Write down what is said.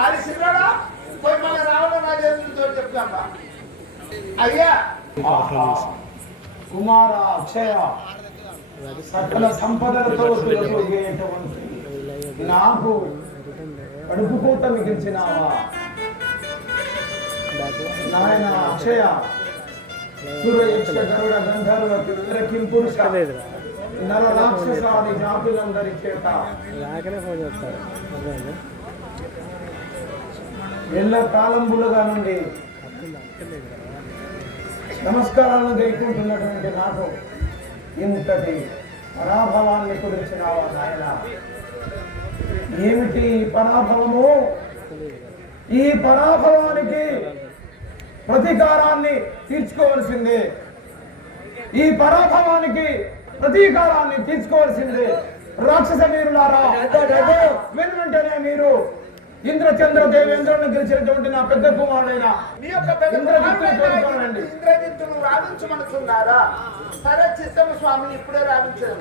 అది సిరివాడా పోయి మన రావడం రాజేంద్రుడితో చెప్తామా అయ్యా! కుమార అక్షయ సకల సంపదలతో తిరగేటువంటి నాకు కడుపు పూట మిగిల్చినావా నాయన అక్షయ సుర గరుడ గంధర్వ తిరకిం పురుష నర రాక్షసాది జాతులందరి చేత ఎల్ల కాలంబులుగా నుండి నమస్కారాలను గైకుంటున్నటువంటి నాకు ఇంతటి పరాభవాన్ని కుదిర్చినావా నాయన. ఏమిటి పరాభవము? ఈ పరాభవానికి ప్రతీకారాన్ని తీర్చుకోవలసిందే. ఈ పరాభవానికి ప్రతీకారాన్ని తీర్చుకోవలసిందే. రాక్షస వీరులారా వెను వెంటనే మీరు ఇంద్రచంద్ర దేవేంద్రుని గెలిచినటువంటి నా పెద్ద కుమారుడైన నీ యొక్క ఇంద్రజిత్తుని రావించమనుకున్నారా? సరే చిత్తము స్వామిని ఇప్పుడే రావించడం